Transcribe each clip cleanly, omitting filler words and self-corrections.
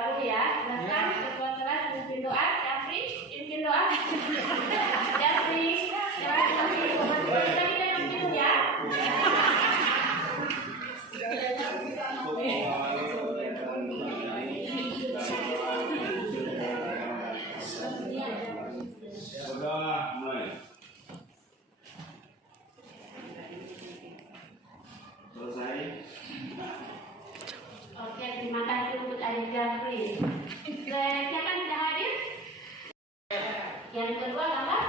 Baru ya, silakan ketua kelas pimpin doa, Jafri, pimpin doa. Jafri, kita pimpin ya. Sudah mulai. Selesai. Oke, terima kasih untuk Adik Jafri. Siapa yang sudah hadir? Yang kedua gambar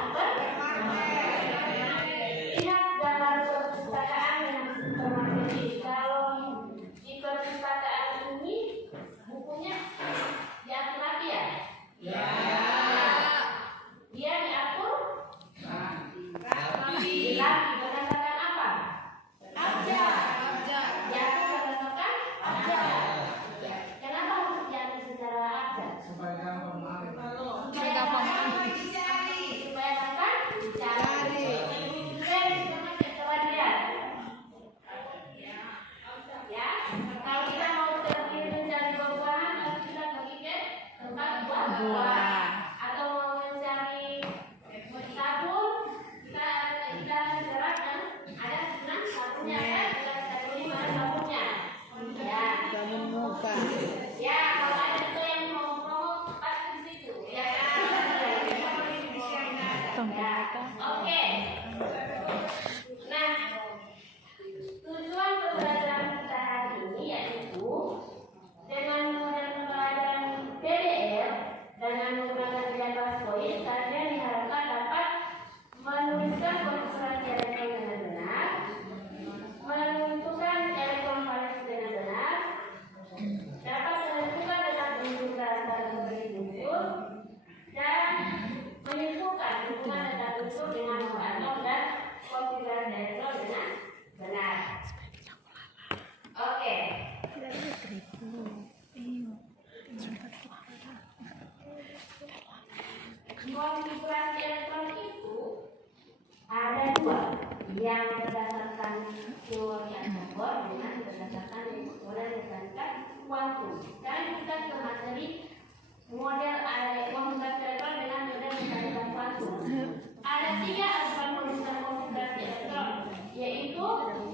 lihat gambar perpustakaan yang informasi. Kalau di perpustakaan ini bukunya diatur rapi ya? Ya. Dia diatur rapi berdasarkan apa? Abjad. Diatur berdasarkan abjad. Kenapa harus diatur secara abjad? Supaya gampang dicari. Coba lihat. Ya, kalau kita mau terpilih mencari buah-buahan, harus kita pergi ke tempat buah-buah. Atau mau mencari sabun, kita serat dan ada sebenarnya sabunnya kan? Kita beli mana sabunnya? Ya. Sabun muka. Ya, kalau ada itu yang mau promo pasti di situ. Ya. Ya. Oke. Nah, tujuan pembelajaran kita hari ini yaitu dengan menggunakan pembelajaran PDF dengan menggunakan jadwal poin, kalian diharapkan dapat menuliskan konfigurasi elektron dengan benar, menentukan elektron valensi dengan benar, dapat menentukan letak bujur berasal dari bujur, dan menyimpulkan hubungan letak bujur dengan nomor atom dan konfigurasi elektron dengan benar. Oke. Konfigurasi elektron itu ada dua, yang berdasarkan teori atom dengan berdasarkan model mekanika kuantum. Sekarang kita ke materi model konfigurasi elektron dengan model mekanika kuantum. Ada tiga aturan penulisan konfigurasi elektron, yaitu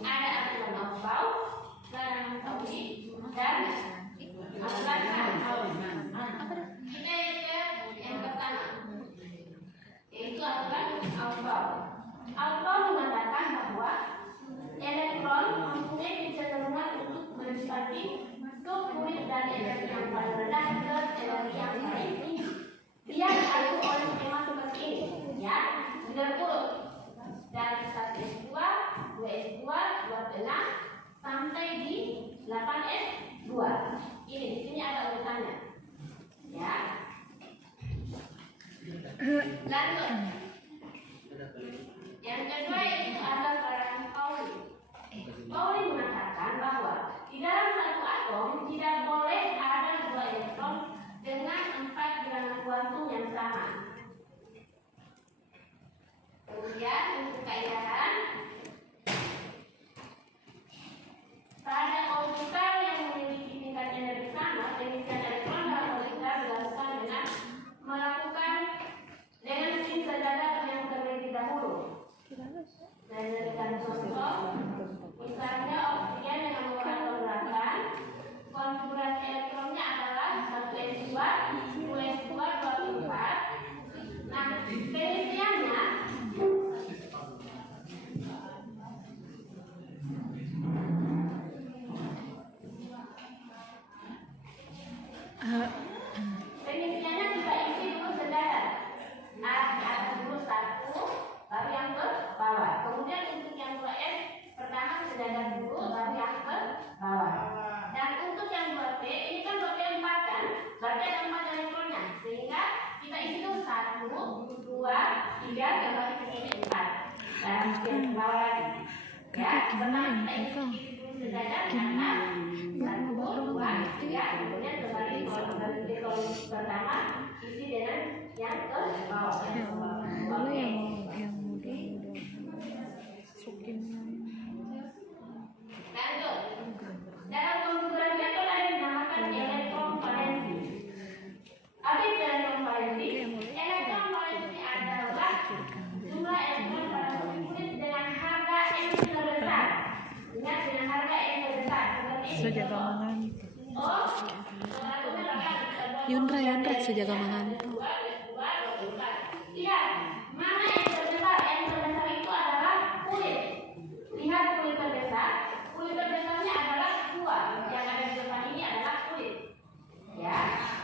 ada aturan Aufbau, aturan Pauli, dan aturan Hahn. Kita ke yang pertama, yaitu aturan Aufbau. Aufbau mengatakan bahwa elektron mempunyai kecenderungan untuk mendekati fluid dari energi yang paling rendah ke energi yang paling tinggi. Dia diatur oleh skema seperti ini, ya, berurut dari 1S2, 2S2, 2 sampai di 8S2. Ini di sini ada urutannya, ya. Lanjut. Yang kedua yaitu asal peranan Pauli. Pauli mengatakan bahwa di dalam satu atom tidak boleh ada dua elektron dengan 4 bilangan kuantum yang sama. Kemudian untuk kaidahan, pada orbital yang memiliki tingkat energi sama, pengisian elektron dalam orbital dilakukan dengan melakukan dengan spin sejajar yang terlebih dahulu. Dan berikan contoh, misalnya oksigen dengan nomor atom 8, konfigurasi elektronnya adalah 1S2, 2S2, 2S4. Nah, pengisiannya kita isi dulu sejajar. Ada dulu satu, baru yang ke bawah. Kemudian untuk yang 2S pertama sejajar dulu, baru yang ke bawah. Dan untuk yang 2P, ini kan 2P 4 kan, berarti ada 4 elektronnya, sehingga kita isi dulu 1, 2, 3, kembali ke sini 4. Dan yang ke bawah lagi. Ya, pertama kita isi dulu sejajar di atas, 1, 2, 3, kemudian kembali ke kolom pertama, isi dengan yang ke bawah. Oke. Lanjut. Dalam konfigurasi elektron ada yang dinamakan elektron valensi. sejaga mangan. Oh, Yundra sejaga mangan. lihat mana yang terbesar? Yang terbesar itu adalah kulit. Lihat kulit terbesar. Kulit terbesarnya adalah dua. Yang ada di depan ini adalah kulit. Ya,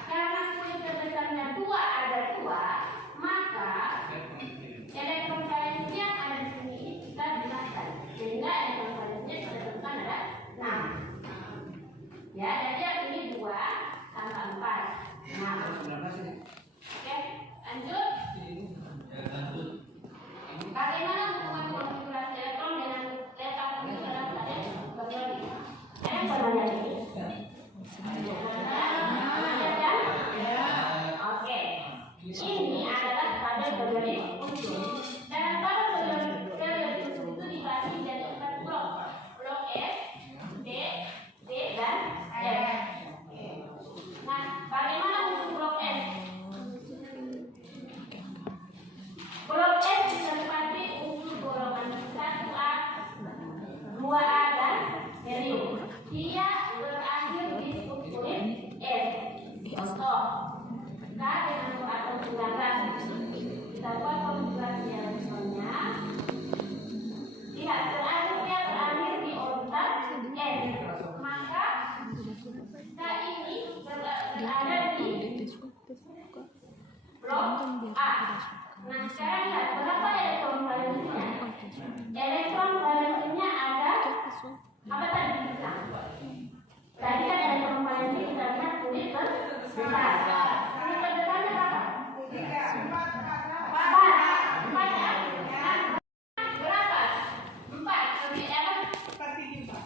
karena kulit terbesarnya dua ada dua, maka elektron valensi yang ada di sini kita gunakan sehingga elektron valensi yang tertentukan ada 6. Ya, jadi yang ini 2 tambah 4 6. Oke, lanjut. Bagaimana hubungan konfigurasi elektron dengan letak fungsi dalam keadaan berteori? Yang pertama ini. Oke, ini adalah pada periode unsur. Dan pada periode unsur itu dibagi menjadi 4 blok. Blok S, D, D, dan F. Nah, bagaimana unsur blok S? Blok S ditempati unsur golongan 1A, 2A, dan helium. Dia berakhir di subunit S. Contoh, K dengan atom 19. Kita buat konfigurasi elektronnya. Lihat, dia berakhir di orbital S. Maka K ini berada di blok A. Nah, sekarang lihat berapa elektron valensinya? Elektron valensinya ada apa tadi kita? Tadi kan elektron valensi kita lihat kulit besar. Kulit terbesarnya berapa? 4 ya? Berapa? 4. Lebih enak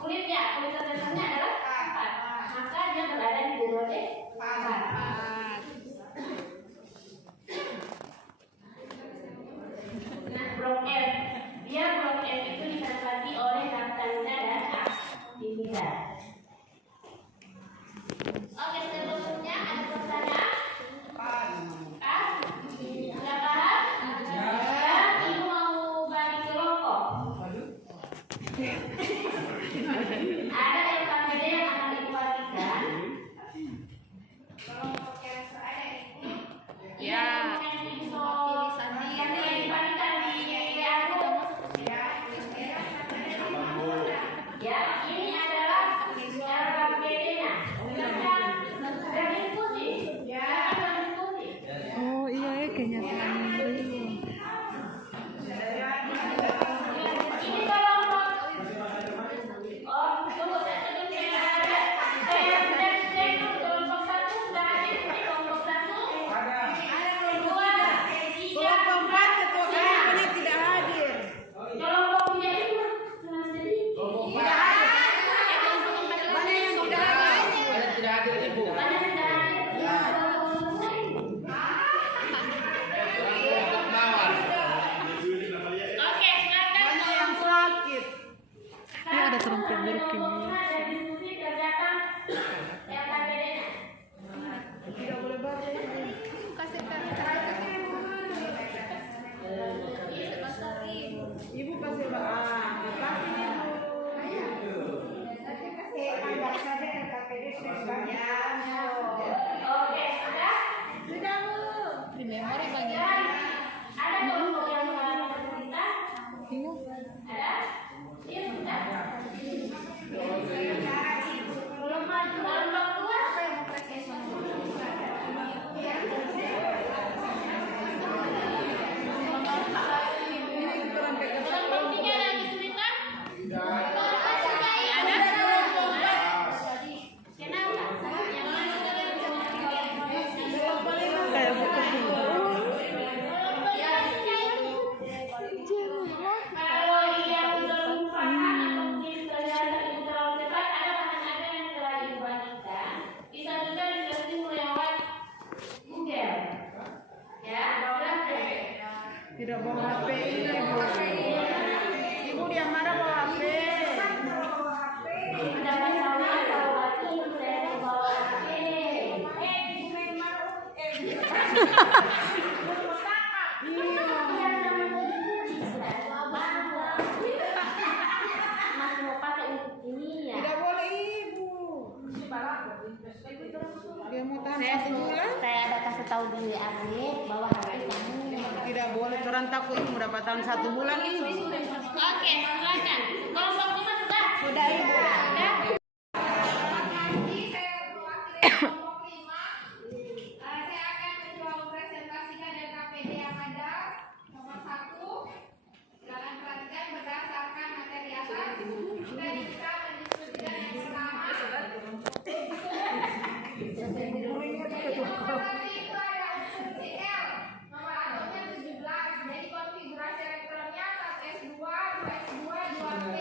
kulitnya. Kulit terbesarnya adalah 4. Maka dia berada di periode 4. Nah, blok F. Dia blok F itu ditempati oleh naktamida dan aktinida. Oke, selanjutnya ada pertanyaan? Pas? Sudah paham? Sekarang ibu mau bagi kelompok. Ada LKPD yang akan ibu bagikan. Kelompok yang ada itu. Ya. Ya, ini adalah LKPD-nya. Berdiskusi. Ya, berdiskusi. Oh iya ya kenyataan dulu. Ini kelompok. Oh, tunggu saya cek kelompok 1 sudah hadir. Ini kelompok 1. 2, 3, 4. Tidak hadir. Kelompok 3 itu cuma sedikit. Mana yang tidak hadir? Mana tidak hadir? Oke, silakan. Mana yang sakit? Ini ada trompet berkini. Ada diskusi kerjakan LKPD-nya. Tidak boleh baca. Ibu kasih Oke, sudah? Di memori banyak. Dan ada kelompok yang mengalami kesulitan? Bingung. Ada? Iya, sudah. Belum maju. Kelompok 2? Kelompok 3 ada kesulitan? Ada? Kenapa? Yang mana? Kayak buku dulu. Kalau yang belum paham atau mungkin kelihatan ibu terlalu cepat, ada bahan-bahan yang telah ibu bagikan. Bisa juga di-searching lewat Google. Ya, silakan. Tidak bawa HP ini, Ibu. Ibu dia marah bawa HP. Ada masalah kalau lagi saya bawa HP. Masih mau pakai untuk ini ya? Tidak boleh, Ibu. saya ada kasih tahu di Arif bahwa harus kamu. Tidak boleh, orang takut ini mendapatkan 1 bulan ini. Oke, silakan. Kelompok 5 sudah. Sudah ibu. Sudah. Saya akan mencoba mempresentasikan LKPD yang ada. Nomor 1, silakan perhatikan berdasarkan materi atas. Kita bisa mendiskusikan yang pertama. Nomor 1 itu ada unsur CL. Nomor atomnya 17. Jadi konfigurasi elektronnya 1s2, 2s2, 2p.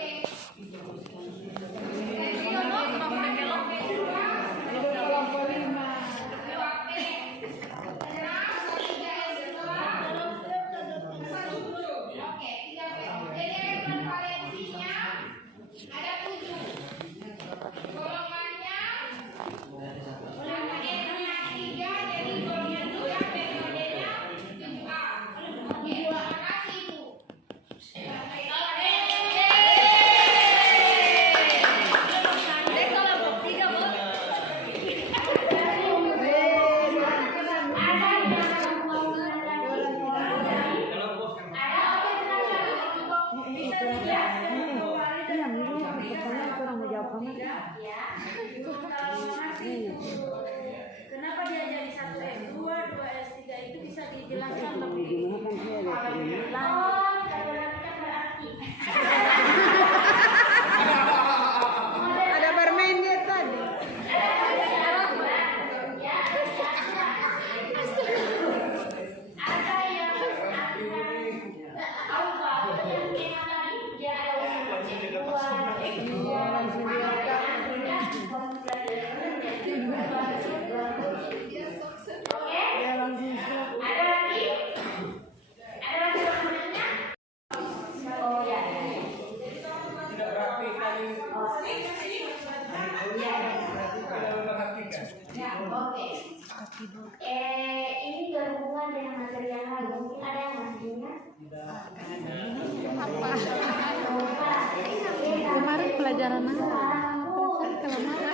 Kenapa dia jadi 1S2, 2S3 itu bisa dijelaskan lebih Ada bermain dia tadi. Ini berhubungan dengan materi yang lain. Mungkin ada yang masih ingat? Kemarin pelajaran apa? Kalau marah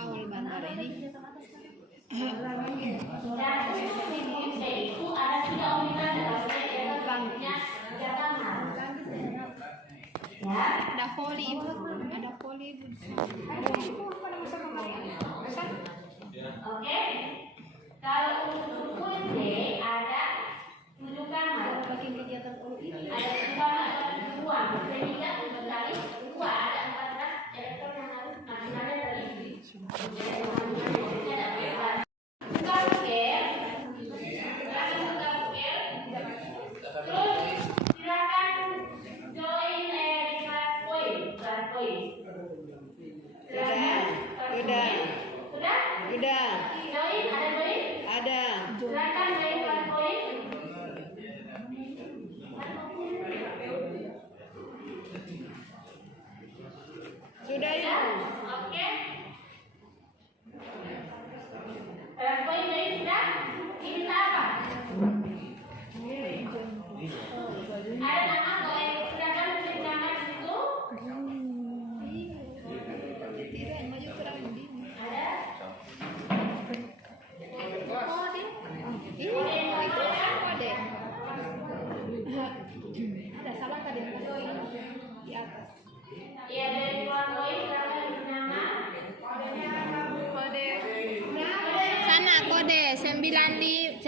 awal bandar ini ada voli ibu, ada voli ibu. Oke. Kalau untuk poin D ada tunjukkan bagi kegiatan politik ada uang sehingga untuk kali dua ada 14 elektron yang harus maksimalnya dari terus silakan join di kelas poin. Udah. Join, ada join? Ada. Silakan join kelas poin. Sudah ya. Oke. Kelas poin join sudah? Ini apa?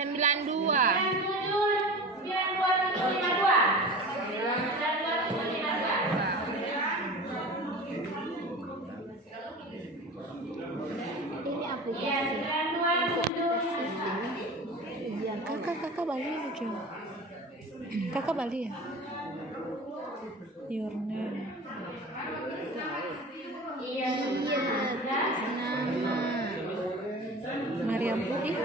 92. 92. Ini aplikasi. Iya, 92. Ujian. Kakak Bali lucu. Kakak Bali ya? Your name. Iya, Nama. Mariam Putih.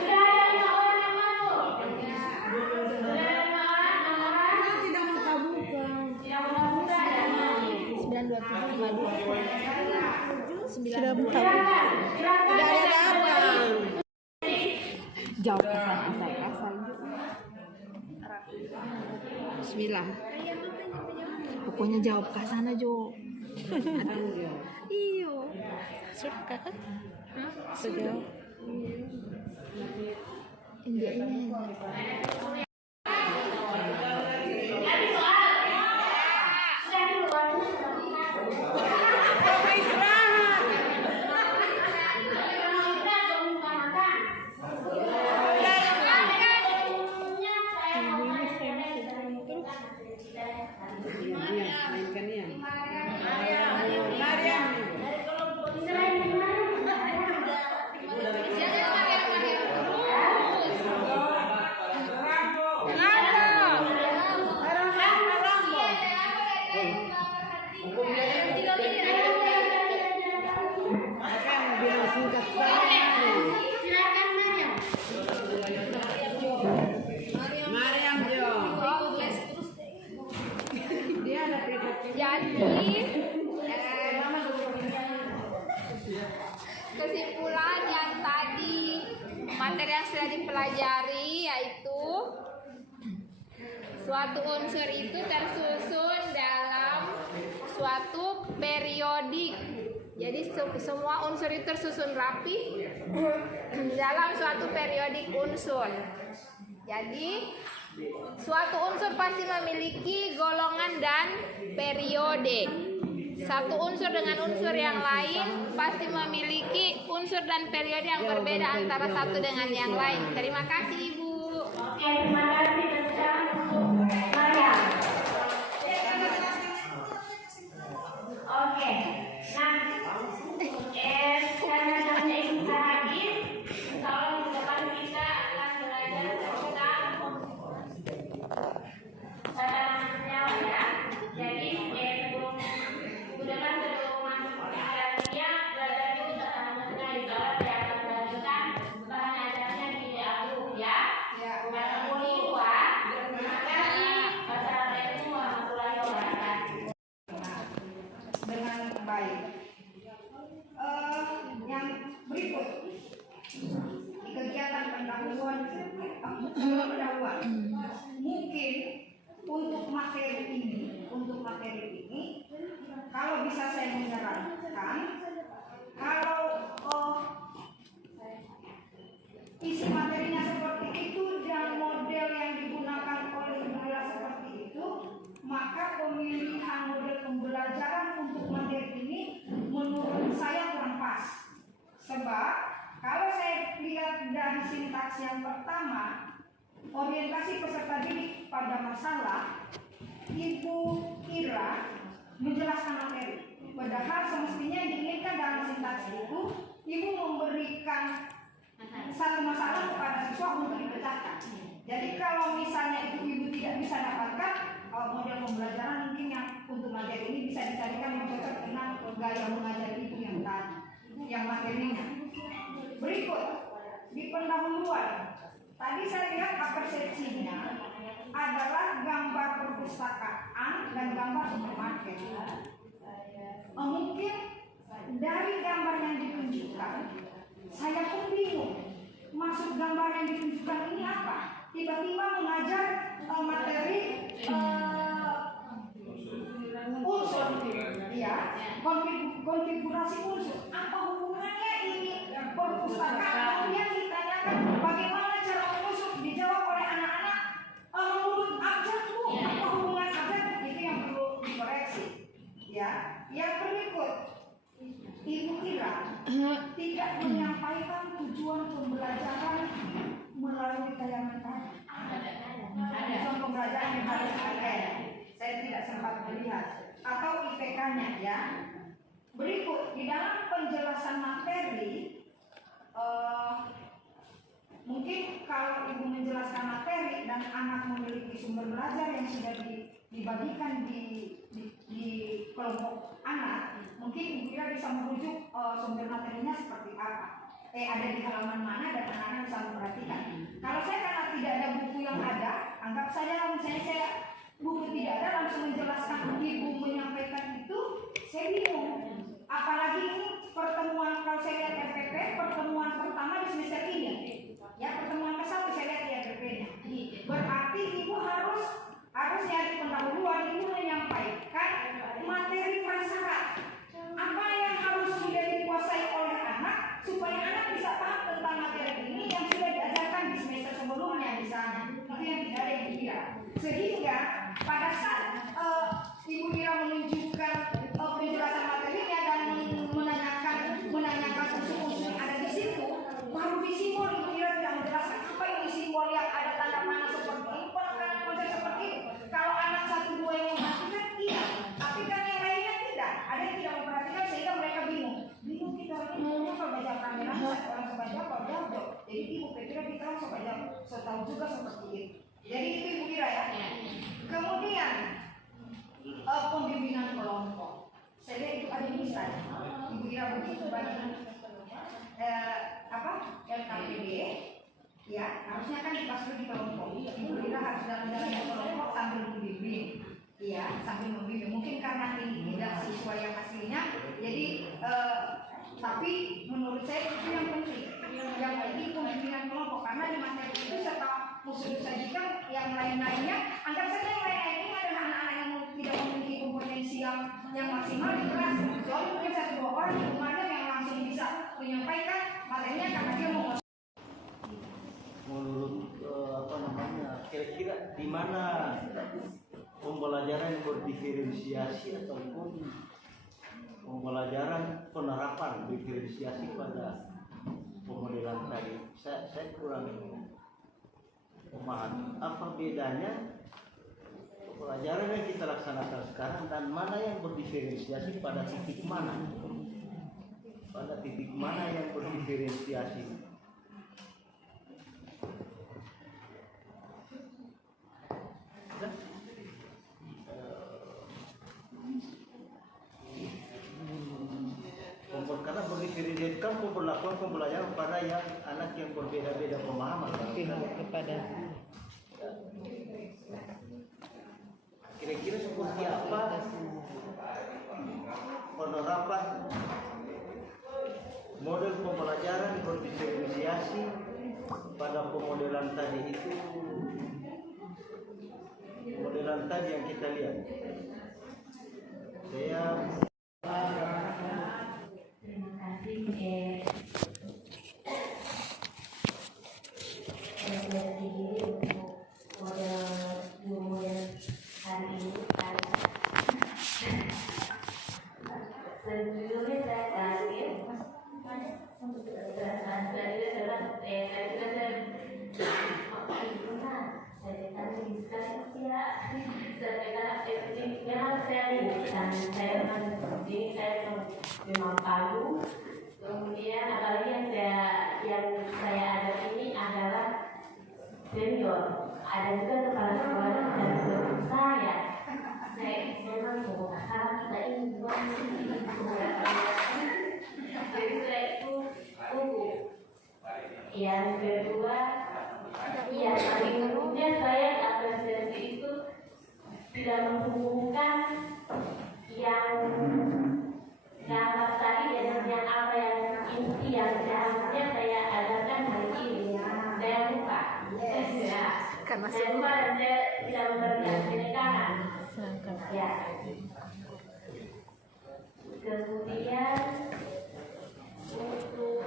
sudah ada 5 orang yang masuk. Sudah ada 5 orang, 6 orang. Tidak mau tabukan. Tidak mudah-mudah ada 927 Sudah tahu. Silakan ada datang. Jawab asal Bismillah. Pokoknya jawab ke sana Jo. Iyo. Sudah kakak? Sudah. India ini. Jadi soal sudah dulu. Jadi kesimpulan yang tadi materi yang sudah dipelajari yaitu suatu unsur itu tersusun dalam suatu periodik. Jadi semua unsur itu tersusun rapi dalam suatu periodik unsur. Jadi suatu unsur pasti memiliki golongan dan periode. Satu unsur dengan unsur yang lain pasti memiliki unsur dan periode yang berbeda antara satu dengan yang lain. Terima kasih Ibu. Oke, terima kasih. Dan sekarang untuk Maria. Oke, nah, karena namanya Ibu hadir, kalau di depan kita akan belajar tentang tata senyawa ya. Jadi sebelum masuk pelajarannya, belajar dulu tata senyawa di bawah. Saya akan melanjutkan bahan ajarnya di aku ya. Assalamualaikum warahmatullahi wabarakatuh. Dengan baik. Yang berikut di kegiatan pendahuluan mungkin untuk materi ini kalau bisa saya menyarankan kalau isi materinya seperti itu dan model yang digunakan oleh guru seperti itu, maka pemilihan model pembelajaran untuk materi ini menurut saya kurang pas. Sebab kalau saya lihat dari sintaks yang pertama, orientasi peserta didik pada masalah, Ibu Ira menjelaskan materi. Padahal semestinya yang diinginkan dalam sintaks itu, Ibu memberikan satu masalah kepada siswa untuk dipecahkan. Jadi kalau misalnya itu Ibu tidak bisa dapatkan model pembelajaran, mungkin yang untuk materi ini bisa dicarikan yang cocok dengan gaya mengajar Ibu yang tadi, yang materinya. Berikut di pendahuluan, tadi saya lihat persepsinya adalah gambar perpustakaan dan gambar supermarket. Mungkin dari gambar yang ditunjukkan, saya pun bingung maksud gambar yang ditunjukkan ini apa. Tiba-tiba mengajar materi unsur, ya, konfigurasi unsur. Apa hubungannya ini perpustakaan? Kemudian ditanyakan bagaimana cara mengusut, dijawab oleh yang berikut, Ibu Ira tidak menyampaikan tujuan pembelajaran melalui tayangan tadi. Tujuan pembelajaran yang harus ada. Saya tidak sempat melihat atau IPK-nya ya. Berikut di dalam penjelasan materi, mungkin kalau ibu menjelaskan materi dan anak memiliki sumber belajar yang sudah dibagikan di kelompok anak, mungkin ibu Ira bisa merujuk sumber materinya seperti apa. Ada di halaman mana dan anak-anak bisa memperhatikan. Kalau saya karena tidak ada buku yang ada, anggap saja misalnya saya buku tidak ada langsung menjelaskan ibu menyampaikan itu, saya bingung. Apalagi ini pertemuan, kalau saya lihat RPP, pertemuan pertama di semester ini. Ya, pertemuan ke-1 saya lihat di RPP-nya. Berarti ibu harus nyari pendahuluan, ibu menyampaikan materi prasyarat. Apa yang harus sudah dikuasai oleh anak supaya anak bisa paham tentang materi ini yang sudah diajarkan di semester sebelumnya misalnya. Itu yang tidak ada yang dikira. Sehingga pada saat Ibu Ira menunjukkan penjelasan materinya dan menanyakan unsur-unsur yang ada di situ, baru di simbol Ibu Ira tidak menjelaskan apa ini simbol yang ada tanda panah seperti ini, penekanan konsep seperti itu. Kalau anak 1, 2 yang memperhatikan iya, tapi kan yang lainnya tidak. Ada yang tidak memperhatikan sehingga mereka bingung. Bingung kita ini maunya kalau baca kamera orang sebaca kalau jauh. Jadi Ibu Petra kita sebaca tahu juga seperti itu. Jadi itu Ibu Ira ya. Kemudian pembimbingan kelompok. Saya lihat itu ada di slide. Ibu Ira begitu banyak LKPD, ya harusnya kan dipasang di kelompok. Ibu Ira harus dalam kelompok sambil membimbing, ya sambil membimbing. Mungkin karena ini tidak siswa yang aslinya, jadi tapi menurut saya itu yang penting. Yang penting pembimbingan kelompok karena di materi itu serta musuh disajikan yang lain-lainnya. Anggap saja yang lain-lain ini adalah anak-anak yang tidak memiliki kompetensi yang maksimal di kelas. Kecuali mungkin 1-2 orang di rumahnya yang langsung bisa menyampaikan materinya karena dia mau. Menurut kira-kira di mana pembelajaran berdiferensiasi ataupun pembelajaran penerapan diferensiasi pada pemodelan tadi, saya kurang memahami apa bedanya pelajaran yang kita laksanakan sekarang dan mana yang berdiferensiasi pada titik mana yang berdiferensiasi. Karena berdiferensiasikan memperlakukan pembelajaran pada yang anak yang berbeda-beda pemahaman kepada kira-kira seperti apa penerapan model pembelajaran berdiferensiasi pada pemodelan tadi itu, modelan tadi yang kita lihat. Saya kemudian apalagi yang saya ada ini adalah senior, ada juga kepala sekolah dan guru saya memang sekarang kita ini jadi saya itu yang kedua ya paling umumnya saya apresiasi itu tidak menghubungkan yang gambar tadi dan yang apa yang inti yang seharusnya saya adakan hari ini saya lupa saya lupa dan saya tidak memberikan penekanan ya. Kemudian untuk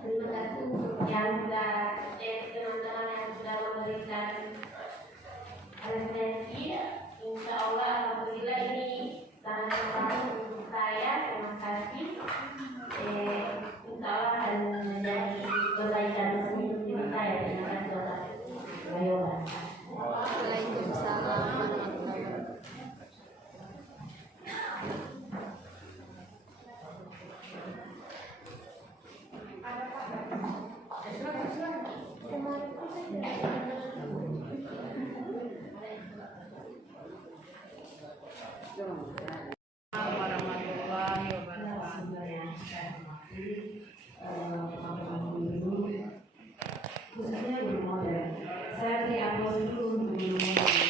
terima kasih yang sudah teman-teman yang sudah memberikan referensi. Insya Allah alhamdulillah ini warahmatullahi wabarakatuh. Khususnya guru modern. Saya diampun dulu untuk guru modern.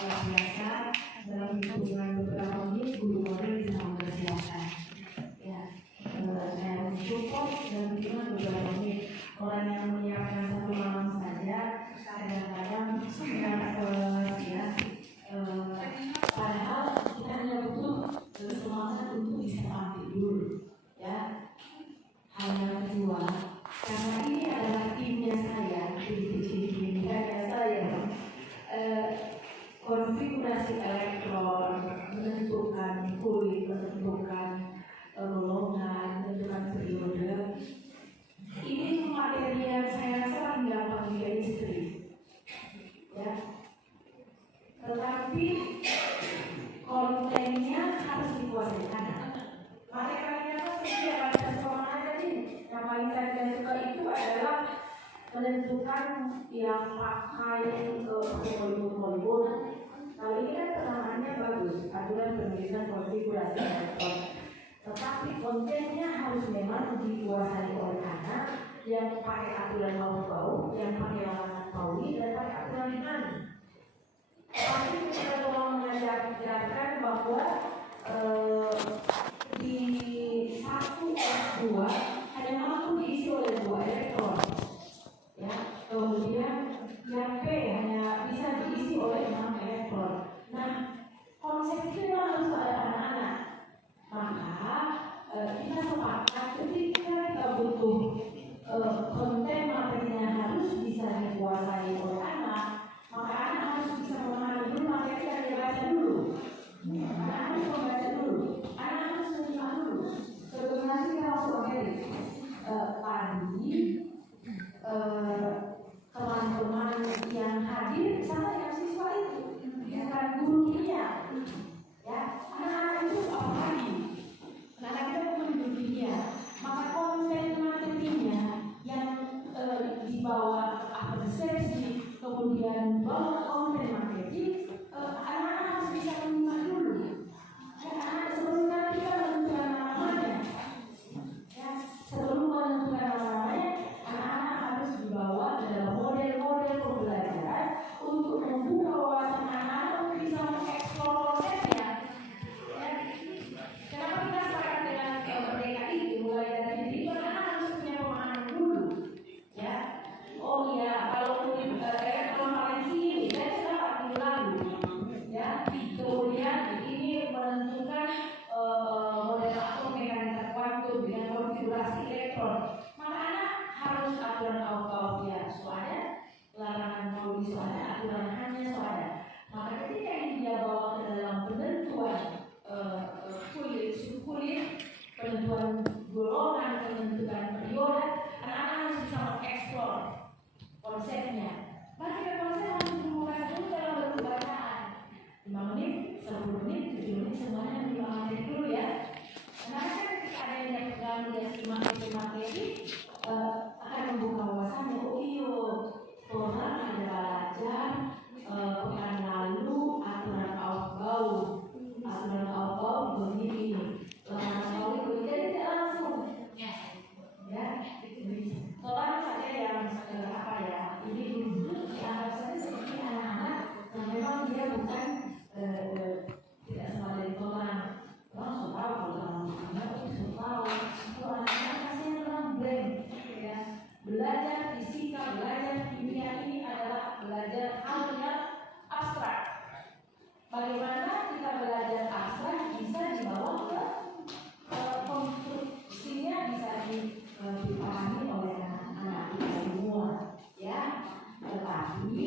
Luar biasa dalam hitungan beberapa menit guru modern bisa mempersiapkan. Ya, saya mencukup dalam hitungan beberapa menit. Orang yang menyiapkan satu malam saja kadang-kadang ya, padahal kita hanya butuh semangat untuk bisa tampil dulu. Ya, hal yang kedua, karena ini adalah timnya saya, timnya saya, konfigurasi elektron menentukan kulit, menentukan golongan, menentukan periode. Ini materi yang saya rasa paling gampang dia istri, ya. Tetapi kontennya harus dikuasai anak. Materinya apa sih yang paling sama aja nih? Yang paling saya suka itu adalah menentukan yang pakai polybon. Kalau ini kan penamaannya bagus, aturan penulisan konfigurasi elektron. Tetapi kontennya harus memang dikuasai oleh anak yang pakai aturan bau, yang pakai larangan Pauli, dan pakai aturan Han. Tapi kita coba mengajarkan bahwa di 1S2 hanya mampu diisi oleh 2 elektron, ya. Kemudian yang P hanya bisa diisi oleh 6 elektron. Nah, konsepnya harus ada anak-anak. Maka kita sepakat ketika kita butuh konten materinya harus bisa dikuasai oleh anak, maka anak harus bisa memahami dulu materi yang dia baca dulu. Anak harus membaca dulu, anak harus menyimak dulu. Sebenarnya kita langsung materi tadi teman-teman yang hadir sama yang siswa itu bukan guru kimia, ya. Anak-anak itu apa lagi? Anak kita bukan guru kimia, maka konten materinya yang dibawa persepsi, kemudian bawa konten materi, anak-anak harus bisa menyimak dulu. Anak-anak sebelum kita menentukan namanya, ya, sebelum menentukan namanya, anak-anak harus dibawa dalam model-model pembelajaran untuk membuka wawasan anak-anak untuk bisa mengeksplor konsepnya. Ya. Kenapa kita sepakat dengan merdeka itu mulai dari diri anak-anak harus punya pemahaman dulu, ya. Oh iya, kalau elektron valensi ini saya sudah 4 minggu lalu, ya. Kemudian ini menentukan model atom mekanika kuantum dengan konfigurasi elektron. Maka anak harus aturan Gauss ya, soalnya larangan Pauli soalnya aturan hanya soalnya. Maka ketika ini dia bawa ke dalam penentuan kulit, penentuan golongan, penentuan periode, anak-anak harus bisa mengeksplor konsepnya. Maka konsep harus dimulai dulu dalam bentuk bacaan 5 menit, 10 menit, 7 menit, semuanya dimulai dulu ya. Karena kan ketika ada yang pegang dia simak materi akan membuka wawasannya. Oh iya, orang ada belajar pekan lalu aturan Aufbau begini, larangan Pauli jadi tidak langsung, ya. Orang saja yang ini dianggap saja seperti anak-anak yang memang dia bukan tidak sama dari orang sudah tahu kalau anak itu tahu itu anak-anak pasti memang brain, ya. Belajar fisika, belajar kimia ini adalah belajar hal yang abstrak. Bagaimana kita belajar abstrak bisa dibawa ke konstruksinya, bisa dipahami oleh anak-anak kita semua, ya. Tetapi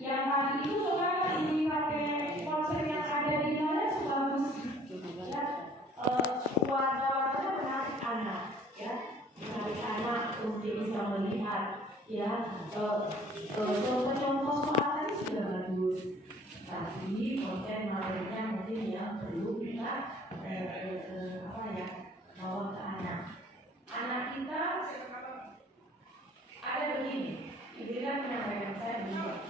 yang tadi itu sebenarnya ini pakai konsep yang ada di knowledge bagus, ya. Warna-warnanya menarik anak, ya, menarik anak untuk bisa melihat, ya. Contoh-contoh soal tadi sudah bagus, tapi konten materinya mungkin yang perlu kita bawa ke anak. Anak kita ada begini, Ibu kan menyampaikan saya begini.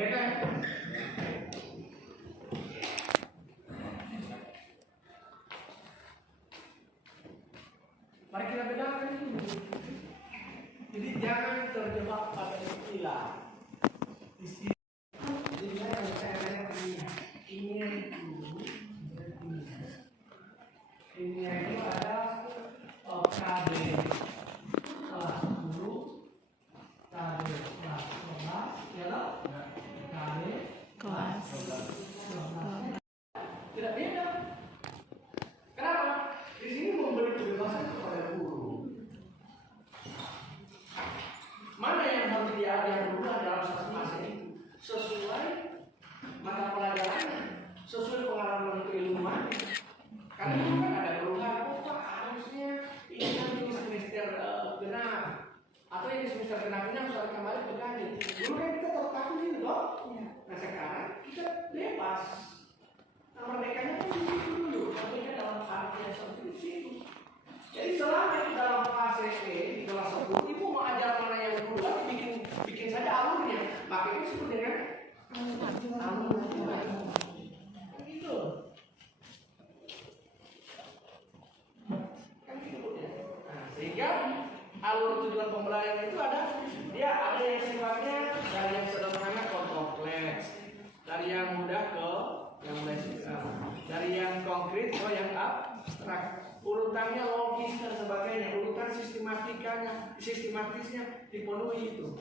Merdeka ya? Mari kita bedakan ini. Jadi jangan terjebak pada istilah. Jadi ini itu ada KB kelas 10, KB kelas 11, ya lah? KB Kelas. 12. Tidak beda. Kenapa? Di sini memberi kebebasan kepada guru. Mana yang harus diajar guru dalam satu masa itu sesuai mata pelajarannya, sesuai pengalaman keilmuan. Karena itu kan ada keluhan, oh Pak harusnya ini kan ini semester genap atau ini semester genap ini harus ada kembali berganti. Dulu kan kita terpaku gitu loh. Nah sekarang kita bebas. Nah merdekanya kan di situ dulu, merdeka dalam arti yang seperti itu. Jadi selama itu dalam fase di kelas 10, ibu mau ajar mana yang dulu, bikin saja alurnya. Makanya disebut dengan alur. Gitu. Sehingga alur tujuan pembelajaran itu ada yang sifatnya dari yang sederhana ke kompleks, dari yang mudah ke yang dari yang konkret ke yang abstrak, urutannya logis dan sebagainya, urutan sistematisnya dipenuhi itu.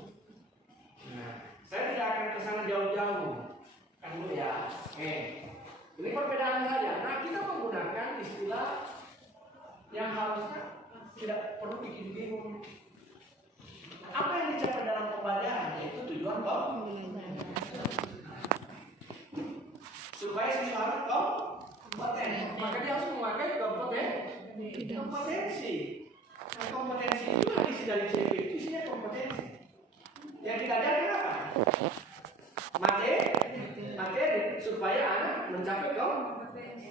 Nah, saya tidak akan ke sana jauh-jauh kan dulu ya. Ini perbedaan saja. Nah kita menggunakan istilah yang harusnya tidak perlu bikin bingung. Apa yang dicapai dalam pembelajaran yaitu tujuan supaya seseorang kompeten. Maka dia harus memakai kompetensi. Nah, kompetensi itu isi dari CP itu isinya kompetensi. Yang kita ajarkan apa? Materi supaya anak mencapai kompetensi.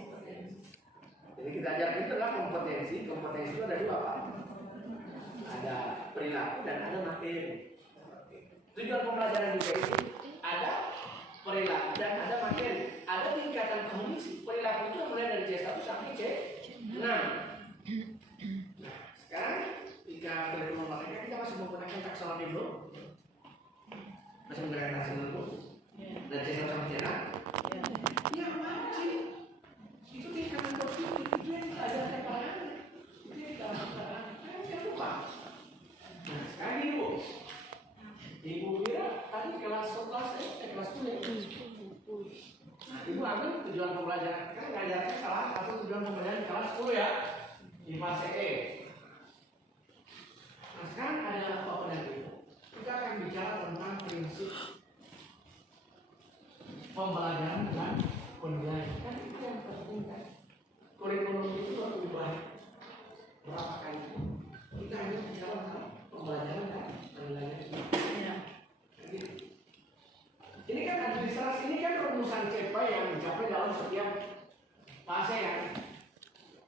Jadi kita ajarkan itu adalah kompetensi. Kompetensi itu ada dua Pak. Ada perilaku dan ada materi. Tujuan pembelajaran juga itu ada perilaku dan ada materi. Ada tingkatan kognisi. Perilaku itu mulai dari C1 sampai C6. Nah, sekarang jika kurikulum mereka kita masih menggunakan taksonomi belum? Masih menggunakan taksonomi belum? Dan C1 sampai C6? Ya wajib. Itu tingkatan kognisi. Itu yang diajarkan pada anak. Itu yang diajarkan. Jangan lupa. Nah, sekarang Ibu kira tadi kelas 11 kelas 10. Nah, Ibu ambil tujuan pembelajaran. Kan ngajarnya salah satu tujuan pembelajaran kelas 10 ya. Di fase E. Nah, sekarang ada apa nanti? Kita akan bicara tentang prinsip pembelajaran dan penilaian. Kan itu yang penting kan. Kurikulum itu harus dibuat berapa kali? Kita hanya bicara tentang pembelajaran dan penilaian. Ini kan administrasi, ini kan rumusan CP yang dicapai dalam setiap fase ya.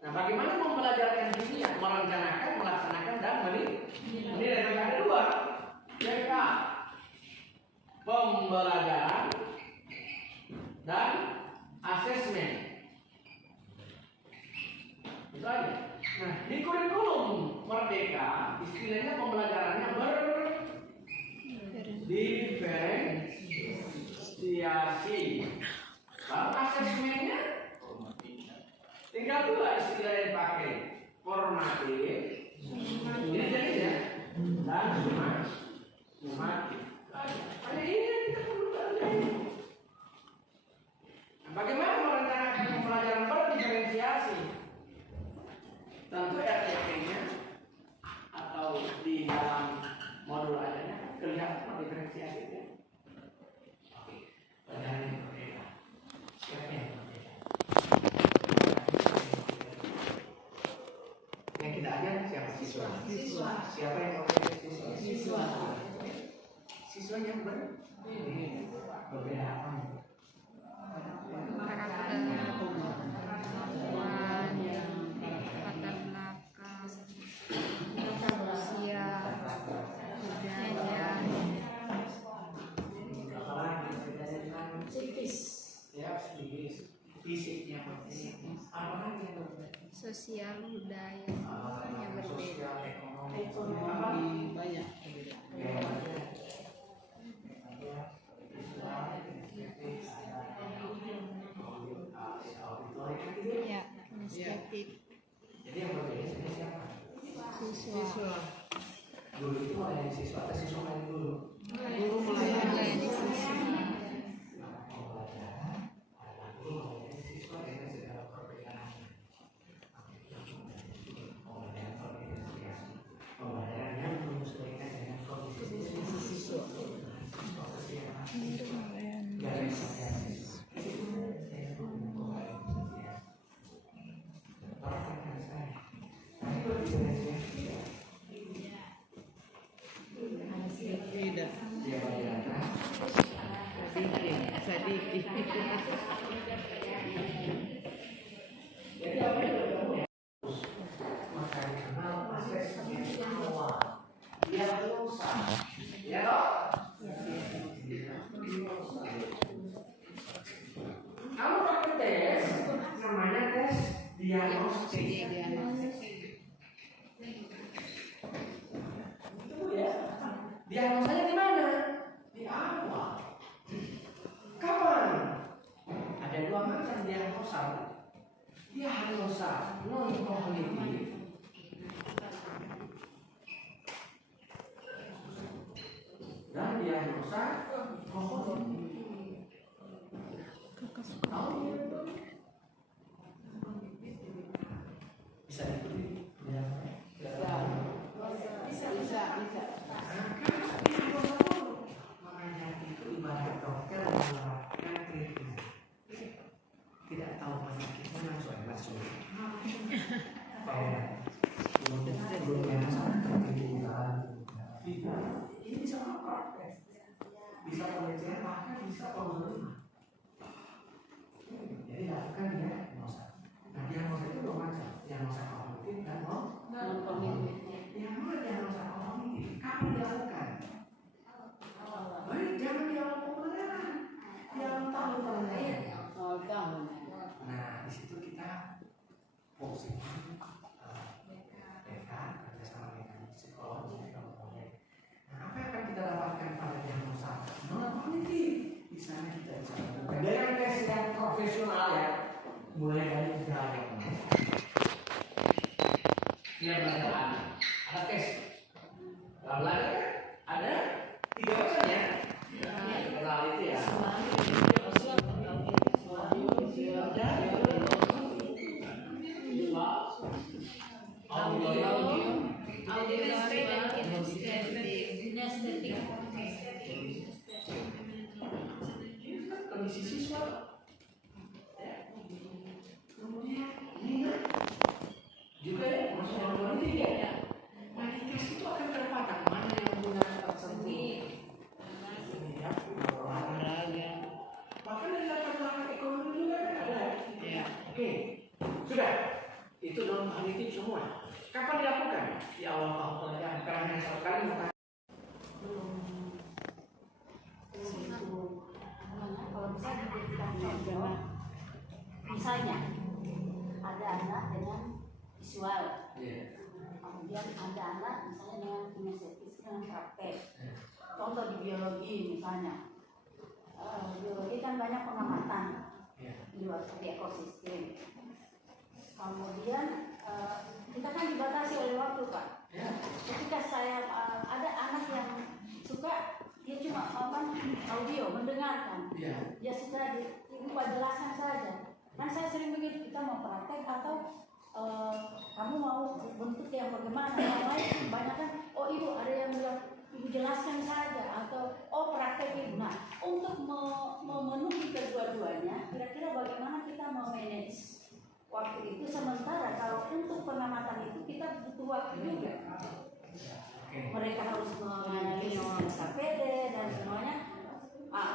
Nah, bagaimana mempelajarkan ini ya? Merencanakan, melaksanakan, dan menilai. Ada dua. CP pembelajaran dan asesmen. Itu aja. Nah, di kurikulum Merdeka istilahnya pembelajarannya diferensiasi. Lalu asesmennya tinggal dua istilah yang dipakai, formatif, ini jadi ya, dan sumatif. Hanya ini yang kita perlu pelajari. Nah, bagaimana merencanakan pembelajaran berdiferensiasi? Tentu RTP-nya atau di dalam modul adanya kelihatan diferensiasi ya. Oke, pelajaran yang berbeda. Siapa yang berbeda? Yang kita ajar siapa? Siswa. Siapa yang berbeda? Siswa. Siswanya berbeda apa? sosial, budaya yang berbeda. sosial, ekonomi banyak Ya, inisiatif jadi yang berbeda ini siapa? siswa. Guru itu melayani siswa atau siswa melayani guru? Guru melayani siswa. Kalau pakai tes, namanya tes diagnostik. Itu ya. Diagnosanya di mana? Di awal. Kapan? Ada dua macam diagnosa. Diagnosa non kognitif dan diagnosa kognitif. Bisa diikuti? Bisa. Makanya itu ibarat dokter menerapkan treatment. Tidak tahu penyakitnya langsung masuk. Ini bisa praktek, bisa penelitian, bahkan bisa pengalaman. Jadi lakukan diagnosa. Nah, diagnosa itu dua macam, diagnosa kognitif dan non kognitif. Yang mana diagnosa kognitif? Kapan dilakukan? Baik, jangan di awal pembenaran, di awal tahun. Nah, di situ kita fungsi kerjasama dengan psikologi. Nah, apa yang akan kita dapatkan pada diagnosa non kognitif? Di sana kita bicara dengan tes yang profesional ya, mulai dari gaya. Dia belajar ada tes, belajar ada 3 macam ya. Kenal itu ya. Kondisi siswa. Kemudian minat juga ya, masuk dalam kondisi ya. Nah, di tes itu akan terpatak mana yang menggunakan seni, olahraga. Bahkan dari latar ekonomi juga kan ada. Ya. Oke, sudah. Itu non kognitif semua. Kapan dilakukan? Di awal tahun pelajaran. Karena hanya satu kali maka Kalau misalnya dijadikan contoh, misalnya ada anak dengan visual, kemudian ada anak misalnya dengan kinestetis dengan praktek. Contoh di biologi misalnya, biologi kan banyak pengamatan di ekosistem. Kemudian kita kan dibatasi oleh waktu, Pak. Ketika saya ada anak yang suka dia cuma audio mendengarkan, dia suka lupa jelaskan saja. Kan saya sering begitu, kita mau praktek atau kamu mau bentuk yang bagaimana? Yang lain banyak kan, oh ibu ada yang bilang ibu jelaskan saja atau oh praktek ibu. Nah, untuk memenuhi kedua-duanya, kira-kira bagaimana kita memanage waktu itu, sementara kalau untuk pengamatan itu kita butuh waktu juga. Mereka harus menganalisis KPD dan semuanya.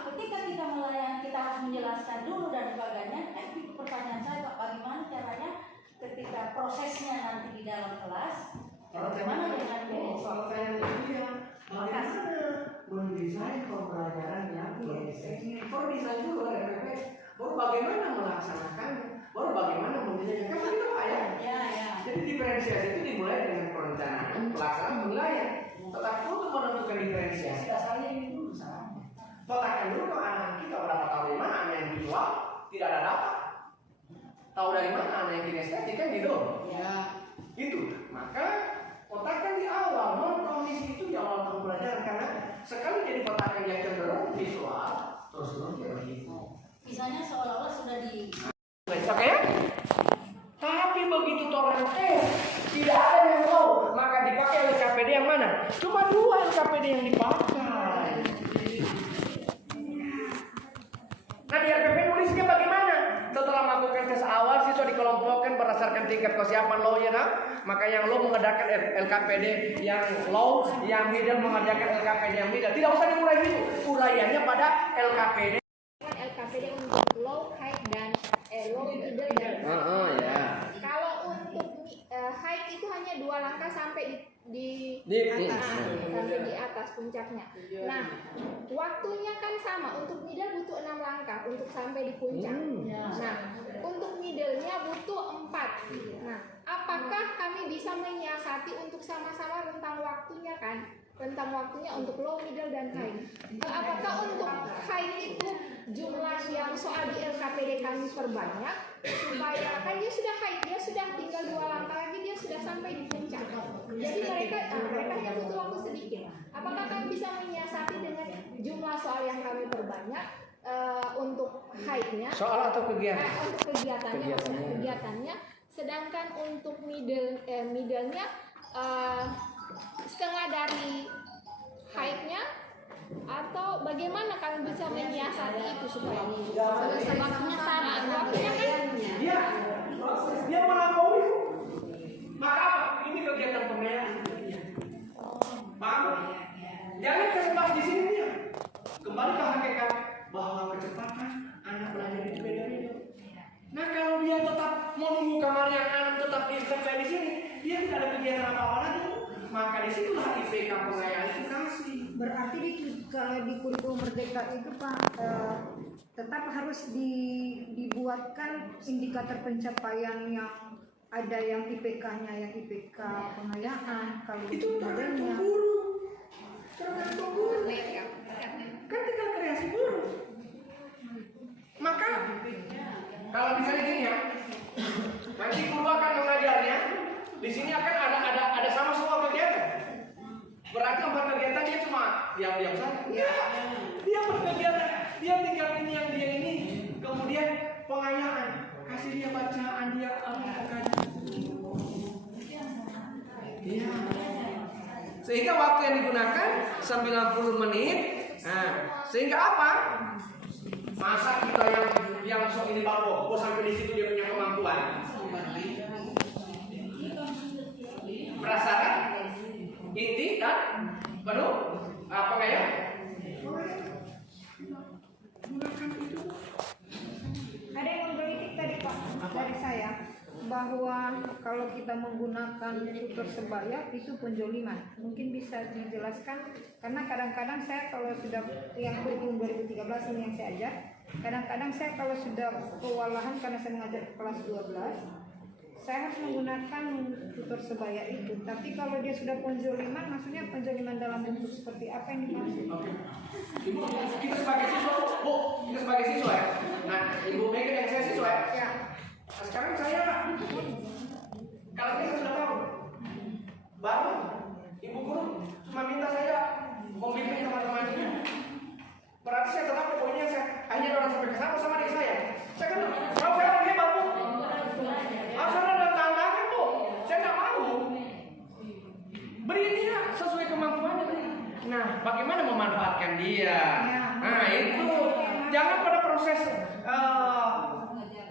Ketika kita melayani, kita harus menjelaskan dulu dan sebagainya. Pertanyaan saya, Pak, bagaimana caranya ketika prosesnya nanti di dalam kelas? Bagaimana dengan pertanyaan itu ya, bagaimana mendesain pembelajaran yang efektif? Baru desain dulu ada baru bagaimana melaksanakannya, baru bagaimana mendesainnya. Kan begitu Pak ya? Jadi diferensiasi itu dimulai dengan perencanaan, pelaksanaan, penilaian. Tetapi untuk menentukan diferensiasi dasarnya ini dulu salahnya. Kotakkan dulu ke anak kita berapa tahu dari mana anak yang visual tidak ada data. Tahu dari mana anak yang kinestetik kan gitu. Ya. Itu. Maka kotakkan di awal, non kognitif itu di awal pembelajaran karena sekali jadi kotakkan yang cenderung visual terus dia begitu. Misalnya seolah-olah sudah di Oke ya? Tapi begitu toleran tidak ada yang tahu, maka dipakai LKPD yang mana? Cuma 2 LKPD yang dipakai. Nah di RPP nulisnya bagaimana? Setelah melakukan tes awal, siswa dikelompokkan berdasarkan tingkat kesiapan low-nya, nah? Maka yang low mengerjakan LKPD yang low, yang middle mengerjakan LKPD yang middle. Tidak usah dimulai itu, uraiannya pada LKPD. LKPD untuk low, high dan low, middle dan Ya. kalau untuk high itu hanya 2 langkah sampai di atas, sampai di atas puncaknya. Nah, waktunya kan sama. Untuk middle butuh 6 langkah untuk sampai di puncak. Nah, untuk middle-nya butuh 4. Nah, apakah kami bisa menyiasati untuk sama-sama rentang waktunya kan? Rentang waktunya untuk low, middle, dan high. Apakah untuk high itu jumlah yang soal di LKPD kami perbanyak supaya kan dia sudah high, dia sudah tinggal 2 langkah lagi dia sudah sampai di puncak. Jadi mereka hanya butuh waktu sedikit. Apakah kami bisa menyiasati dengan jumlah soal yang kami perbanyak untuk high-nya? Soal atau kegiatan? Untuk kegiatannya. Sedangkan untuk middle-nya setengah dari high-nya, atau bagaimana kalian bisa menyiasati itu supaya waktunya sama? Waktunya kan Dia melampaui. Maka apa? Ini kegiatan pembayaran. Paham? Jangan kesempat di sini dia. Kembali ke hakikat bahwa kecepatan anak belajar itu beda-beda. Nah kalau dia tetap mau nunggu kamarnya anak tetap di sini, dia tidak ada kegiatan apa-apa lagi. Maka disitulah IPK pengayaan itu kasih. Berarti kalau di kurikulum merdeka itu Pak tetap harus dibuatkan indikator pencapaian yang ada yang IPK-nya yang IPK pengayaan, kalau Itu modelnya tergantung guru. Kan tinggal kreasi guru. Maka kalau misalnya gini ya, nanti guru akan mengajarnya. Di sini akan ada sama semua kegiatan. Berarti 4 kegiatan dia cuma diam-diam saja. Ya, dia berkegiatan, dia tinggal ini yang dia ini. Kemudian pengayaan, kasih dia bacaan dia Iya. Sehingga waktu yang digunakan 90 menit. Nah, sehingga apa? Masa kita yang sok ini baru, sampai di situ dia punya kemampuan. Berdasarkan inti dan penuh pengayaan. Ada yang menggelitik tadi Pak dari saya bahwa kalau kita menggunakan tutor sebaya itu penjoliman. Mungkin bisa dijelaskan karena kadang-kadang saya kalau sudah yang kurikulum 2013 ini yang saya ajar, kadang-kadang saya kalau sudah kewalahan karena saya mengajar kelas 12, saya harus menggunakan tutor sebaya itu. Tapi kalau dia sudah penjoliman, maksudnya penjoliman dalam bentuk seperti apa yang dimaksud? Oke. Ibu, kita sebagai siswa, kita sebagai siswa ya. Nah, Ibu Mega yang saya siswa ya. Ya. Nah, sekarang saya, kalau kita sudah tahu, baru Ibu Guru cuma minta saya membimbing teman-temannya. Berarti saya tetap pokoknya saya hanya orang sampai ke sana sama adik saya. Saya kan, kalau saya orang hebat Bu. Asal ada tantangan Bu, saya nggak mau. Beri dia sesuai kemampuannya. Nah, bagaimana memanfaatkan dia? Nah, itu jangan pada proses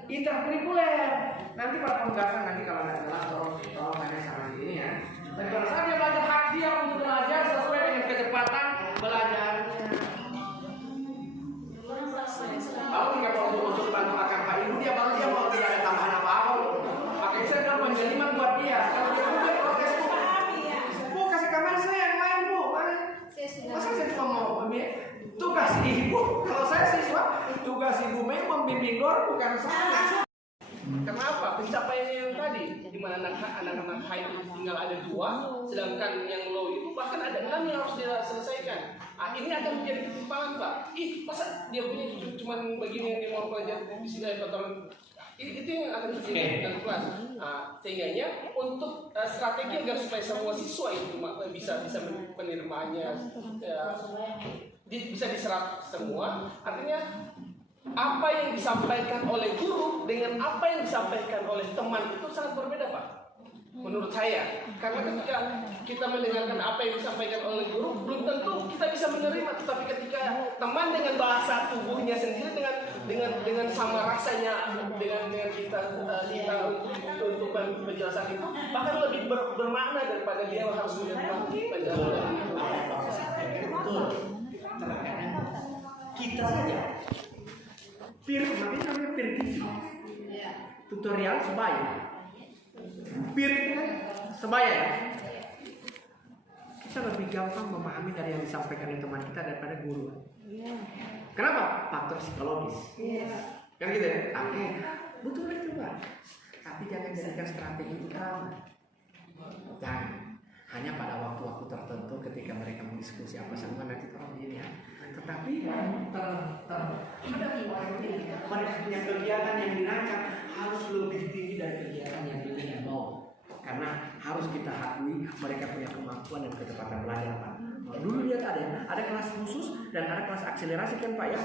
interkurikuler. Nanti pada penugasan nanti kalau nggak jelas tolong tanya sama ini ya. Dan pada saat dia belajar hak dia untuk belajar sesuai dengan kecepatan belajar. Kalau tidak mau untuk bantu akan Pak Ibu dia baru dia mau tidak ada tambahan apa-apa. Makanya saya bilang penjeliman buat dia. Kalau dia udah protes Bu kasih kamar saya yang lain Bu. Masa saya cuma mau tugas Ibu. Kalau saya siswa tugas Ibu memang membimbing luar bukan saya. Kenapa? Pencapaian yang tadi di mana anak-anak high itu tinggal ada 2, sedangkan yang low itu bahkan ada 6 yang harus diselesaikan. Ini akan menjadi ketimpangan, Pak. Masa dia punya cuma begini yang dia mau pelajar di sini itu yang akan terjadi dalam kelas. Sehingganya untuk strategi agar supaya semua siswa itu bisa menerimanya, bisa diserap semua. Artinya apa yang disampaikan oleh guru dengan apa yang disampaikan oleh teman itu sangat berbeda, Pak. Menurut saya, karena ketika kita mendengarkan apa yang disampaikan oleh guru, belum tentu kita bisa menerima. Tetapi ketika teman dengan bahasa tubuhnya sendiri, dengan sama rasanya dengan kita untuk penjelasan itu, bahkan lebih bermakna daripada dia harus menerima penjelasan. Betul. Terkadang kita saja namanya peer teaching. Tutorial sebaya. Peer itu kan sebaya ya. Kita lebih gampang memahami dari yang disampaikan oleh teman kita daripada guru. Kenapa? Faktor psikologis. Kan gitu ya? Oke, betul itu, Pak. Tapi jangan jadikan strategi utama. Jangan. Hanya pada waktu-waktu tertentu ketika mereka mendiskusi apa sama nanti orang begini ya. Tetapi ada mereka punya kegiatan yang dirancang harus lebih tinggi dari kegiatan yang dirinya mau. Karena harus kita akui mereka punya kemampuan dan kecepatan belajar, Pak. Dulu lihat ada kelas khusus dan ada kelas akselerasi kan, Pak ya.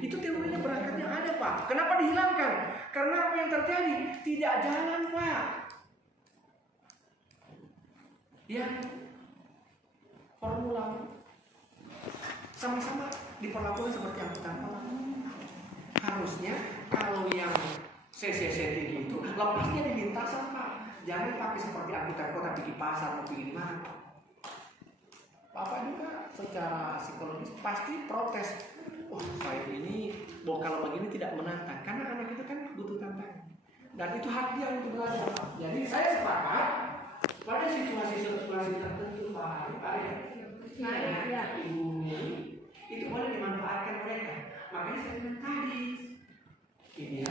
Itu teorinya berangkatnya ada, Pak. Kenapa dihilangkan? Karena apa yang terjadi? Tidak jalan, Pak. Ya, formula sama-sama diperlakukan seperti yang pertama. Harusnya kalau yang CCC tinggi itu lepasnya di lintasan, Pak. Jangan pakai seperti angkutan kota pergi pasar mau pergi di mana, Pak. Bapak juga secara psikologis pasti protes. Wah, saya ini kalau begini tidak menantang karena anak itu kan butuh tantangan. Dan itu hak dia untuk belajar, Pak. Jadi saya sepakat pada situasi-situasi tertentu, Pak. Itu boleh dimanfaatkan mereka. Makanya saya bilang tadi, ini